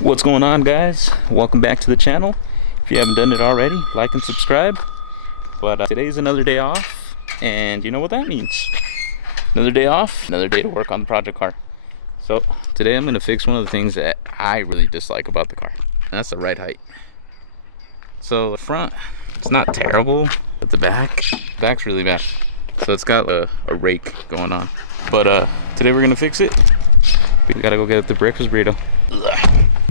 What's going on, guys? Welcome back to the channel. If you haven't done it already, like and subscribe. But today's another day off, and you know what that means. Another day off, another day to work on the project car. So today I'm going to fix one of the things that I really dislike about the car, and that's the ride height. So the front, it's not terrible, but the back's really bad. So it's got a rake going on. But today we're going to fix it. We gotta go get the breakfast burrito.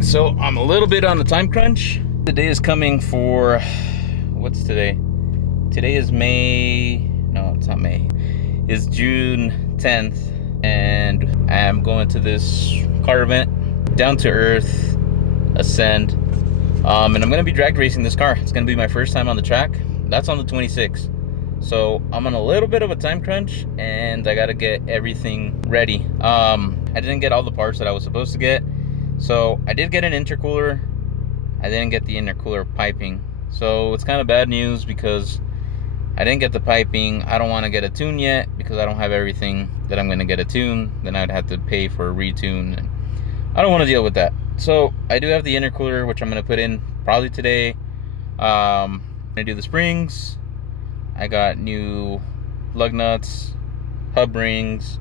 So I'm a little bit on the time crunch. The day is coming for, what's today? Today is May, no, it's not May. It's June 10th, and I'm going to this car event, Down to Earth, Ascend. And I'm gonna be drag racing this car. It's gonna be my first time on the track. That's on the 26th. So I'm on a little bit of a time crunch, and I gotta get everything ready. I didn't get all the parts that I was supposed to get. So I did get an intercooler. I didn't get the intercooler piping. So it's kind of bad news because I didn't get the piping. I don't want to get a tune yet because I don't have everything that I'm going to get a tune. Then I'd have to pay for a retune, and I don't want to deal with that. So I do have the intercooler, which I'm going to put in probably today. I'm going to do the springs. I got new lug nuts, hub rings.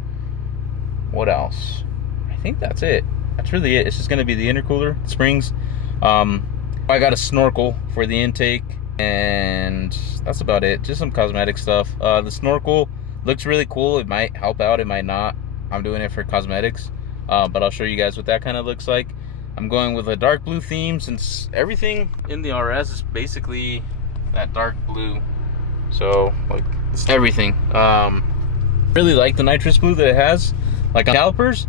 What else? I think that's it. That's really it. It's just going to be the intercooler, the springs. I got a snorkel for the intake, and that's about it. Just some cosmetic stuff. The snorkel looks really cool. It might help out, it might not. I'm doing it for cosmetics, but I'll show you guys what that kind of looks like. I'm going with a dark blue theme since everything in the RS is basically that dark blue. So like it's everything. Really like the nitrous blue that it has, like on calipers.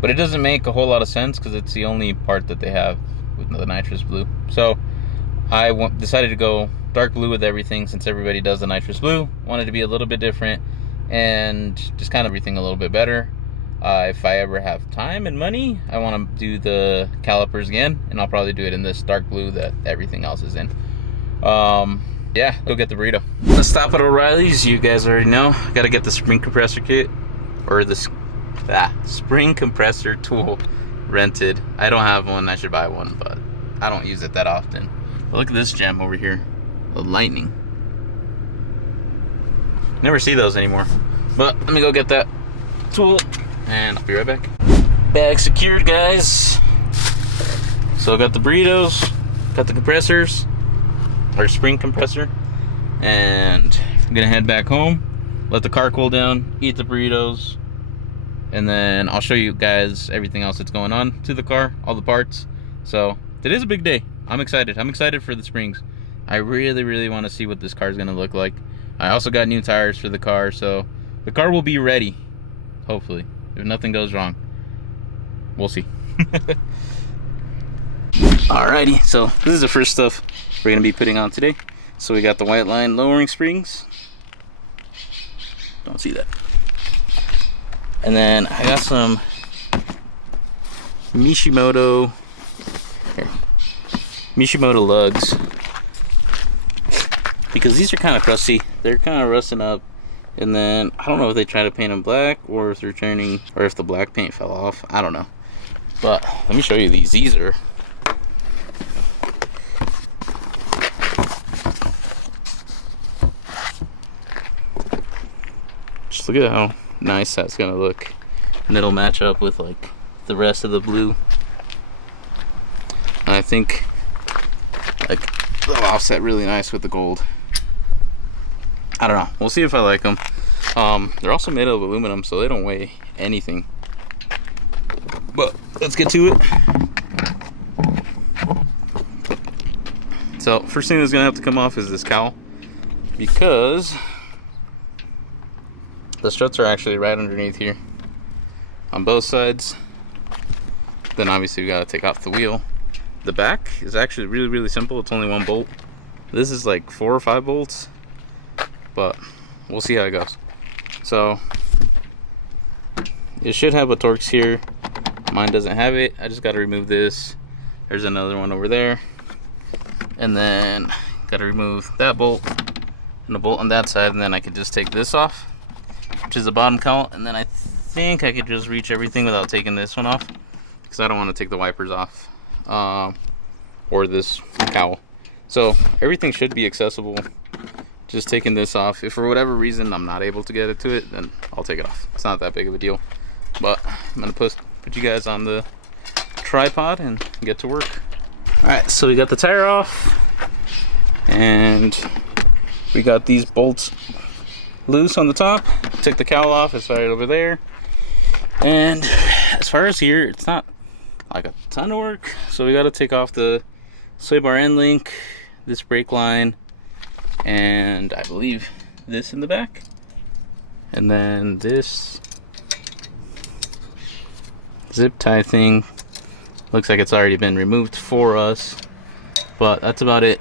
But it doesn't make a whole lot of sense because it's the only part that they have with the nitrous blue. So I decided to go dark blue with everything since everybody does the nitrous blue. Wanted to be a little bit different and just kind of everything a little bit better. If I ever have time and money, I want to do the calipers again, and I'll probably do it in this dark blue that everything else is in. Yeah, go get the burrito. Let's stop at O'Reilly's. You guys already know. Got to get the spring compressor kit, or the spring compressor tool rented. I don't have one. I should buy one, but I don't use it that often. But look at this gem over here, the lightning. Never see those anymore. But let me go get that tool, and I'll be right back. Bag secured, guys. So I got the burritos, got the compressors, or spring compressor, and I'm gonna head back home, let the car cool down, eat the burritos, and then I'll show you guys everything else that's going on to the car, all the parts. So today's a big day. I'm excited. I'm excited for the springs. I really want to see what this car is going to look like. I also got new tires for the car, so the car will be ready, hopefully, if nothing goes wrong. We'll see. Alrighty, so this is the first stuff we're going to be putting on today. So we got the Whiteline lowering springs. Don't see that. And then I got some Mishimoto lugs, because these are kind of crusty. They're kind of rusting up. And then I don't know if they try to paint them black or if they're turning, or if the black paint fell off. I don't know. But let me show you these. These are just look at how nice that's gonna look, and it'll match up with like the rest of the blue. And I think like they'll offset really nice with the gold. I don't know, we'll see if I like them. They're also made of aluminum, so they don't weigh anything. But let's get to it. So first thing that's gonna have to come off is this cowl, because the struts are actually right underneath here on both sides. Then obviously we gotta take off the wheel. The back is actually really simple. It's only one bolt. This is like 4 or 5 bolts, but we'll see how it goes. So it should have a Torx here. Mine doesn't have it. I just gotta remove this. There's another one over there, and then gotta remove that bolt and the bolt on that side, and then I can just take this off, which is the bottom cowl, and then I think I could just reach everything without taking this one off, because I don't want to take the wipers off. or this cowl. So everything should be accessible. Just taking this off. If for whatever reason I'm not able to get it to it, then I'll take it off. It's not that big of a deal. But I'm gonna put you guys on the tripod and get to work. Alright, so we got the tire off, and we got these bolts loose on the top. Took the cowl off, it's right over there. And as far as here, it's not like a ton of work. So we got to take off the sway bar end link, this brake line, and I believe this in the back, and then this zip tie thing. Looks like it's already been removed for us, but that's about it.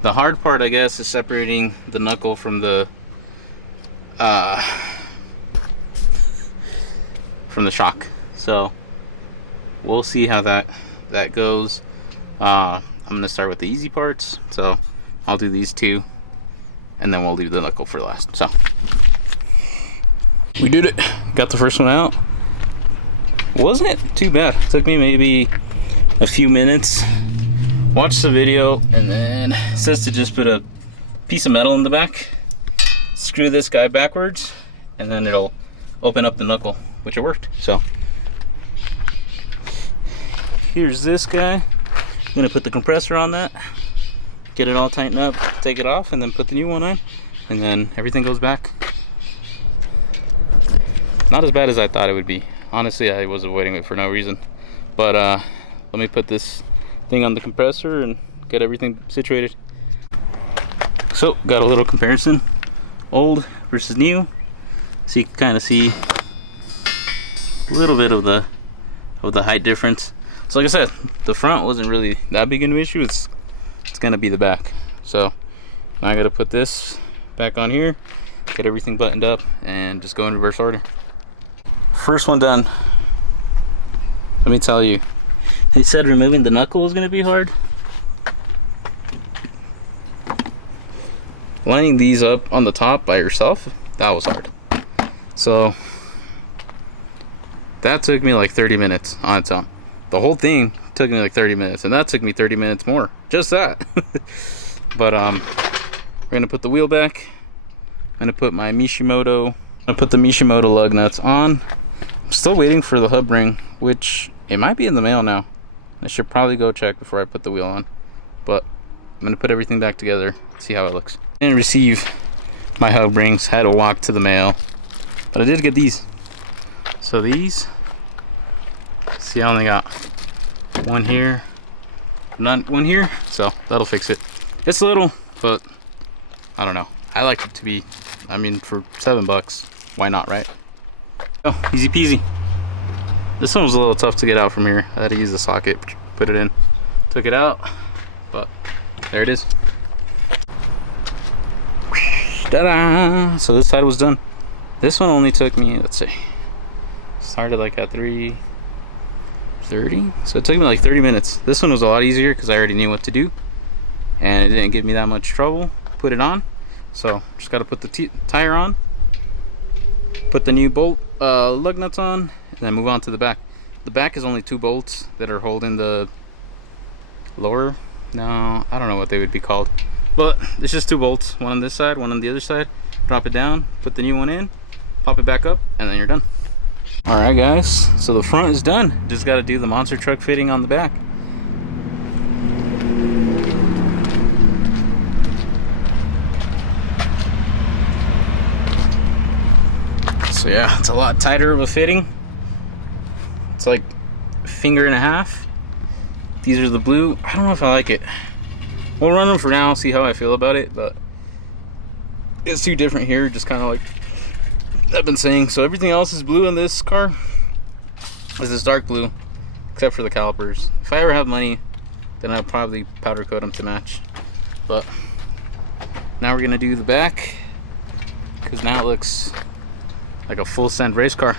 The hard part, I guess, is separating the knuckle from the shock. So we'll see how that goes. I'm gonna start with the easy parts, so I'll do these two, and then we'll leave the knuckle for last. So we did it. Got the first one out. Wasn't too bad. Took me maybe a few minutes. Watched the video, and then it says to just put a piece of metal in the back, screw this guy backwards, and then it'll open up the knuckle, which it worked. So here's this guy. I'm gonna put the compressor on that, get it all tightened up, take it off, and then put the new one on, and then everything goes back. Not as bad as I thought it would be. Honestly, I was avoiding it for no reason. But let me put this thing on the compressor and get everything situated. So got a little comparison, old versus new, so you can kind of see a little bit of the height difference. So like I said, the front wasn't really that big an issue. It's gonna be the back. So now I gotta put this back on here, get everything buttoned up, and just go in reverse order. First one done. Let me tell you, they said removing the knuckle was gonna be hard. Lining these up on the top by yourself, that was hard. So that took me like 30 minutes on its own. The whole thing took me like 30 minutes, and that took me 30 minutes more. Just that. But we're gonna put the wheel back. I'm gonna put my Mishimoto Lug Nuts on. I'm still waiting for the hub ring, which it might be in the mail now. I should probably go check before I put the wheel on. But I'm gonna put everything back together, see how it looks. Didn't receive my hub rings, had to walk to the mail. But I did get these. So these, see, I only got one here, not one here, so that'll fix it. It's little, but I don't know. I like it to be, I mean, for $7, why not, right? Oh, easy peasy. This one was a little tough to get out from here. I had to use the socket, put it in, took it out, but there it is. Ta-da! So this side was done. This one only took me, let's see, started like at 3:30, so it took me like 30 minutes. This one was a lot easier because I already knew what to do, and it didn't give me that much trouble. Put it on, so just got to put the tire on, put the new bolt lug nuts on, and then move on to the back. The back is only 2 bolts that are holding the lower, no, I don't know what they would be called, but it's just 2 bolts, one on this side, one on the other side. Drop it down, put the new one in, pop it back up, and then you're done. All right guys, so the front is done. Just got to do the monster truck fitting on the back. So yeah, it's a lot tighter of a fitting. It's like a finger and a half. These are the blue. I don't know if I like it. We'll run them for now, see how I feel about it, but it's too different here, just kind of like I've been saying. So everything else is blue in this car. Is this dark blue, except for the calipers. If I ever have money, then I'll probably powder coat them to match. But now we're gonna do the back, because now it looks like a full send race car.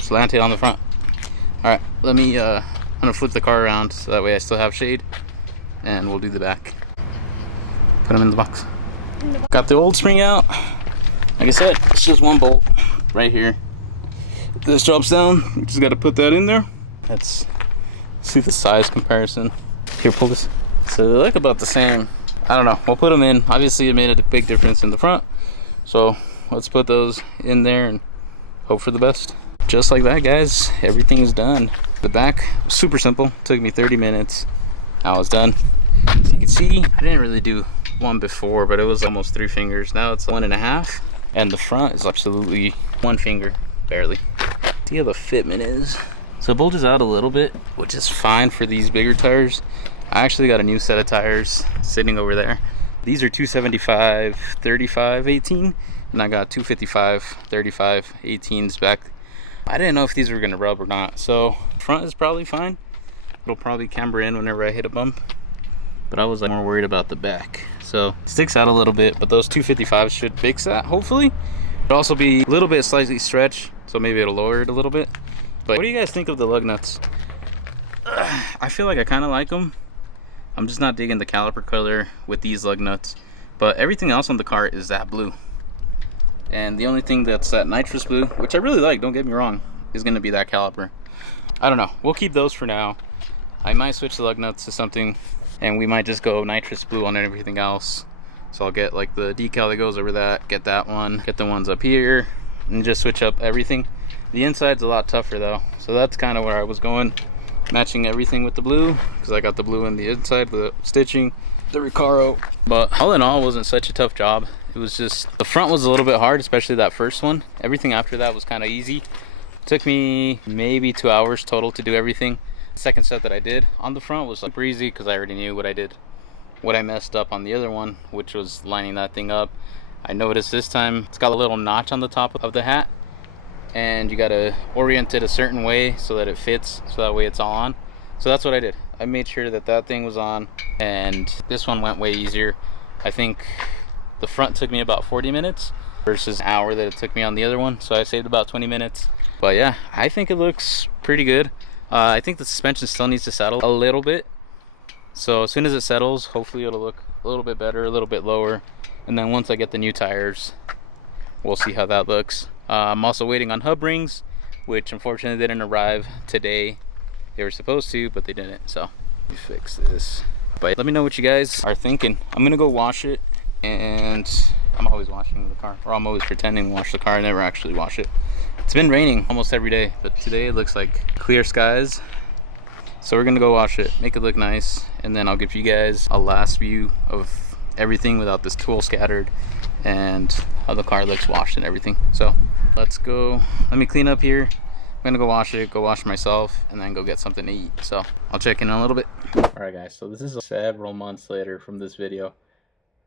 Slanted on the front. All right, let me I'm gonna flip the car around so that way I still have shade, and we'll do the back. Put them in the box. Got the old spring out. Like I said, it's just 1 bolt right here. This drops down, you just got to put that in there. That's See the size comparison. Here, pull this. So they look about the same. I don't know. We'll put them in. Obviously, it made a big difference in the front. So let's put those in there and hope for the best. Just like that, guys, everything is done. The back was super simple. Took me 30 minutes. Now it's done. So you can see, I didn't really do one before, but it was almost 3 fingers. Now it's 1.5. And the front is absolutely 1 finger, barely. See how the fitment is. So it bulges out a little bit, which is fine for these bigger tires. I actually got a new set of tires sitting over there. These are 275 35 18, and I got 255 35 18s back. I didn't know if these were gonna rub or not, so front is probably fine. It'll probably camber in whenever I hit a bump, but I was like more worried about the back. So it sticks out a little bit, but those 255s should fix that, hopefully. It'll also be a little bit slightly stretched, so maybe it'll lower it a little bit. But what do you guys think of the lug nuts? I feel like I kind of like them. I'm just not digging the caliper color with these lug nuts, but everything else on the car is that blue. And the only thing that's that nitrous blue, which I really like, don't get me wrong, is going to be that caliper. I don't know. We'll keep those for now. I might switch the lug nuts to something, and we might just go nitrous blue on everything else. So I'll get like the decal that goes over that, get that one, get the ones up here, and just switch up everything. The inside's a lot tougher though, so that's kind of where I was going, matching everything with the blue, because I got the blue in the inside, the stitching, the Recaro. But all in all, it wasn't such a tough job. It was just, the front was a little bit hard, especially that first one. Everything after that was kind of easy. It took me maybe 2 hours total to do everything. The second set that I did on the front was super easy, because I already knew what I did, what I messed up on the other one, which was lining that thing up. I noticed this time it's got a little notch on the top of the hat, and you got to orient it a certain way so that it fits, so that way it's all on. So that's what I did. I made sure that that thing was on, and this one went way easier. I think the front took me about 40 minutes versus an hour that it took me on the other one, so I saved about 20 minutes. But yeah, I think it looks pretty good. I think the suspension still needs to settle a little bit, so as soon as it settles, hopefully it'll look a little bit better, a little bit lower. And then once I get the new tires, we'll see how that looks. I'm also waiting on hub rings, which unfortunately didn't arrive today. They were supposed to, but they didn't, so let me fix this. But let me know what you guys are thinking. I'm gonna go wash it, and I'm always washing the car, or I'm always pretending to wash the car. I never actually wash it. It's been raining almost every day, but today it looks like clear skies. So we're gonna go wash it, make it look nice, and then I'll give you guys a last view of everything without this tool scattered, and how the car looks washed and everything. So let's go. Let me clean up here. I'm gonna go wash it, go wash myself, and then go get something to eat. So I'll check in a little bit. All right, guys, so this is several months later from this video.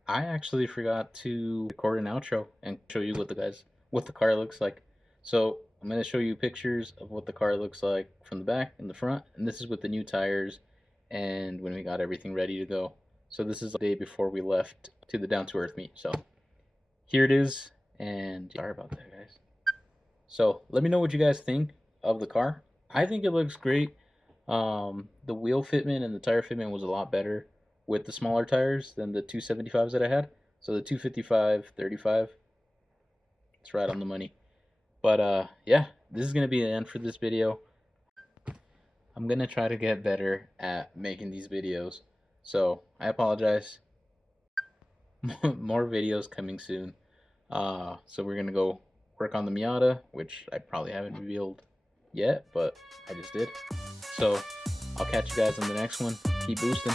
I actually forgot to record an outro and show you what the car looks like. So I'm gonna show you pictures of what the car looks like from the back and the front, and this is with the new tires and when we got everything ready to go. So this is the day before we left to the Down to Earth meet. So here it is, and sorry about that, guys. So let me know what you guys think of the car. I think it looks great. The wheel fitment and the tire fitment was a lot better with the smaller tires than the 275s that I had. So the 255 35, it's right on the money. But yeah, this is gonna be the end for this video. I'm gonna try to get better at making these videos, so I apologize. More videos coming soon. So we're gonna go work on the Miata, which I probably haven't revealed yet, but I just did. So I'll catch you guys on the next one. Keep boosting.